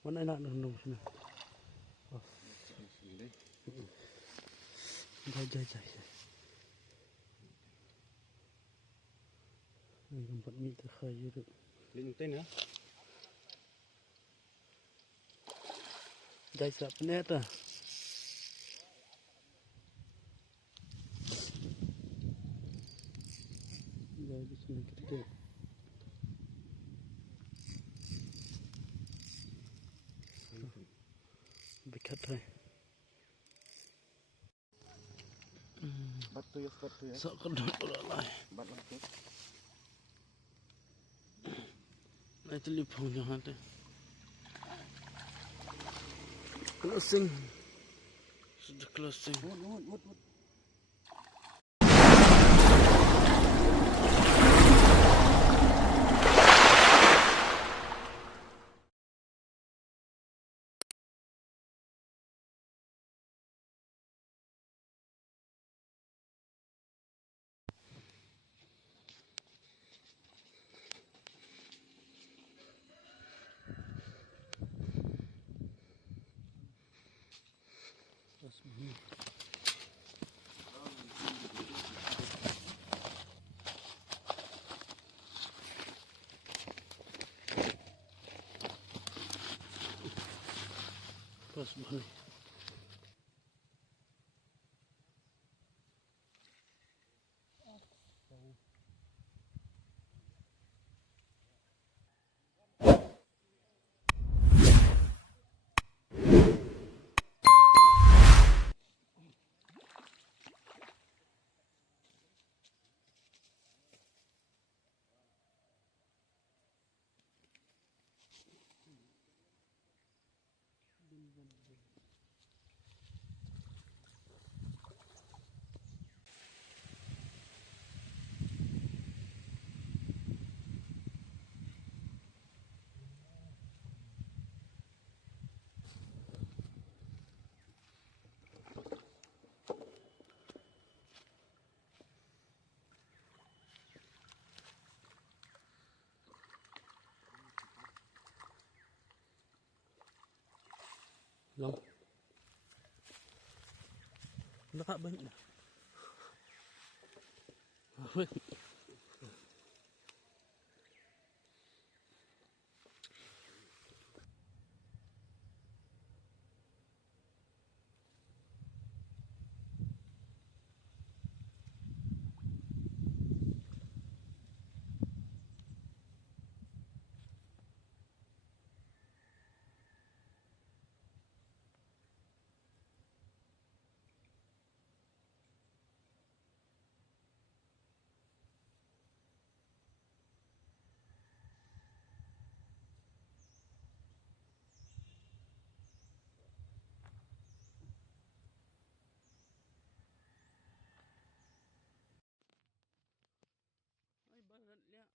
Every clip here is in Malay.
Mana enak nung sini. Oh. Jai. Ini tempat mie terkaya tu. Linh tên nữa. Jai sap net ah. Jai di sini kita. Bikat hai. Batu ya. Sok kedut lah. Batu. Nah telefon jangan tu. Closing. Sudah closing. Mut. Pas balik. Long. Lekat banyak dah. Ay barat lihat.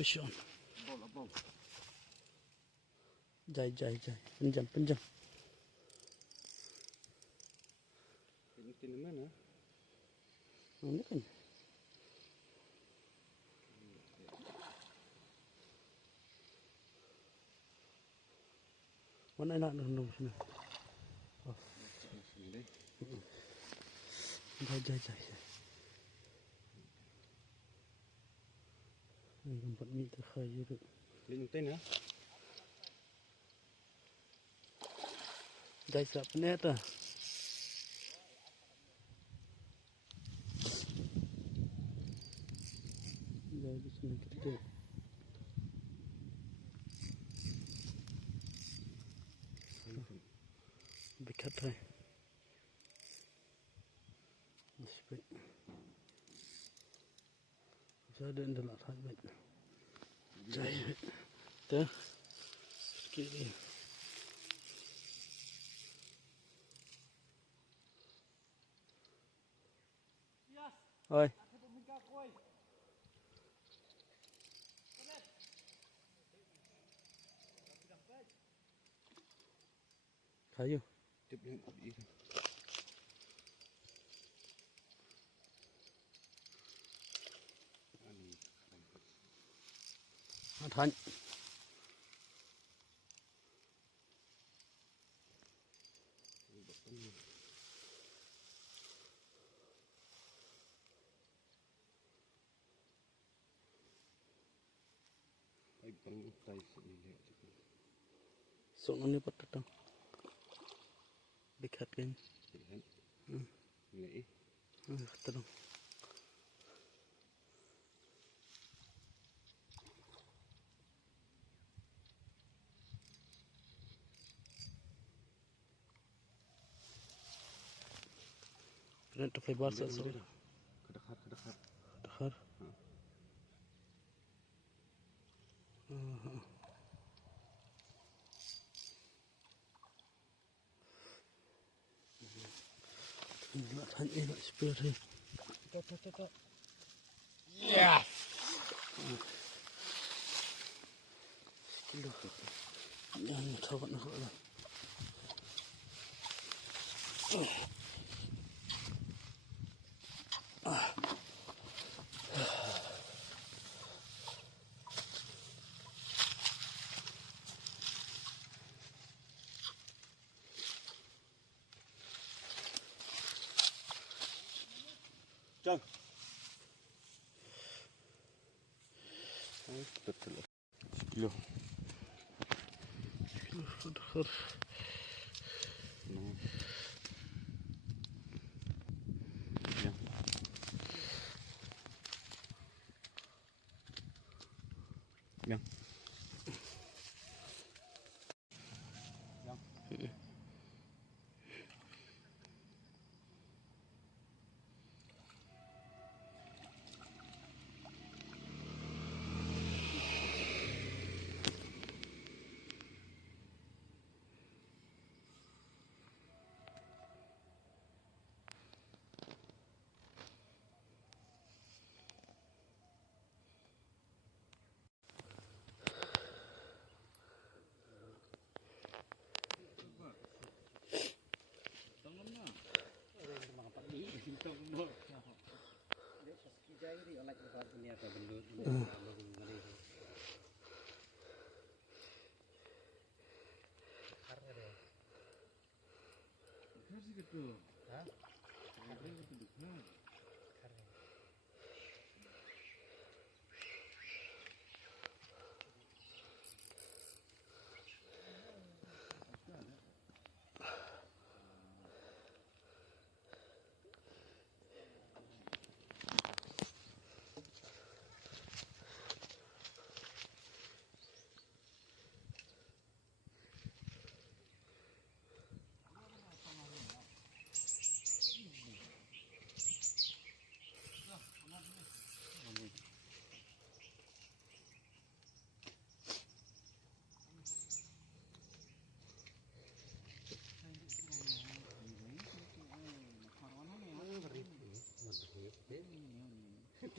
Fish on. Jai. Penjam. Ini mana? Ini kan. Mana enak nung sini. Oh. Jai. Ini tempat mie terkaya tu. Linh tên nữa. Jai sap net ah. Jai di sini kita. Bikat hai. Masih. Ada dalam hajat. Jai. Tu. Kiri. Oi. Kayu. Tiếp lên đi. Thành. Bang tay sini le. Sok ni patutang. Bikat kan. Le. Tolong. Kena tu fiber sat so. Kedekat. Dekat. Nak tanya nak spray. Tak. Yes. Kilo. Jangan coba nak lah. Jang. Betul. Kilo. Dekat. Yang.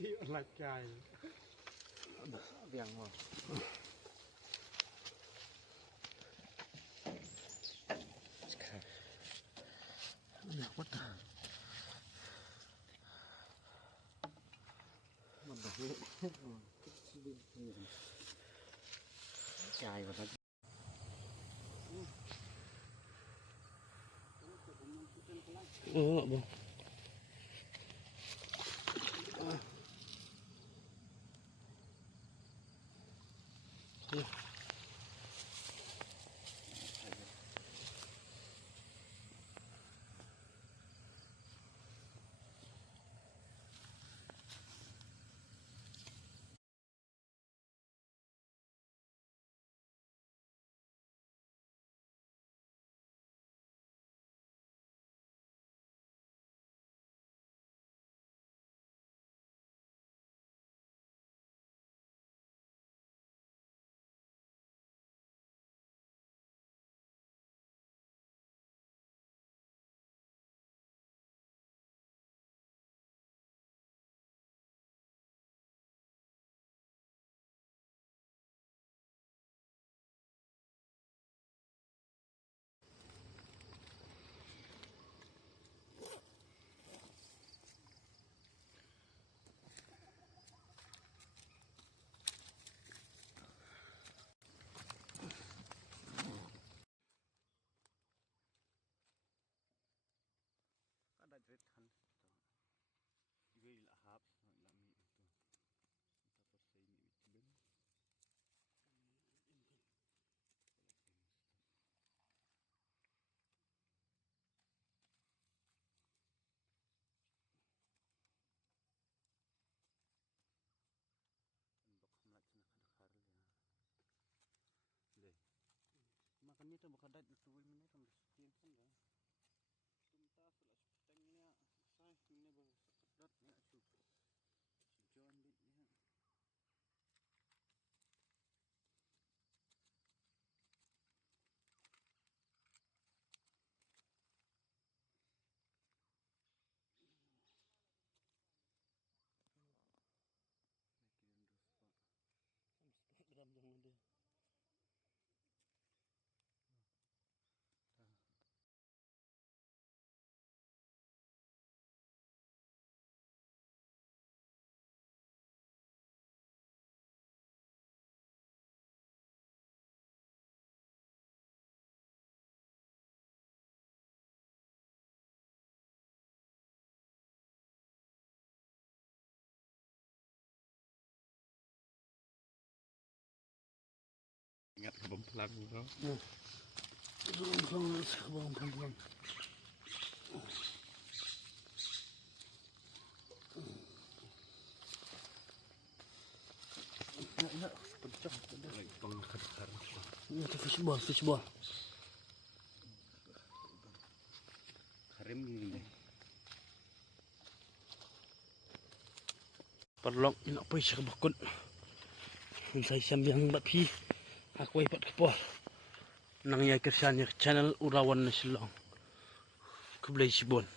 Dia lacai. Biang mah. Ada apa dah? Cài vào đó. Bang. ini tuh bakal dat itu ini kan sekian kan dah. Tuntas lah setengahnya saya ini baru sekedar ya cukup. Sejauh ini. Gram jangan dia. Ingat ke pelang tu. Bang. Ya, pecah. Lagi pengkar. Ini tu fishball. Karim ni. Perlong nak pergi ke bakut. Saya sambiang bapi. Aku ipat kapal. Nang ya kerjanya channel Urawan Nasional. Keblai Sibon.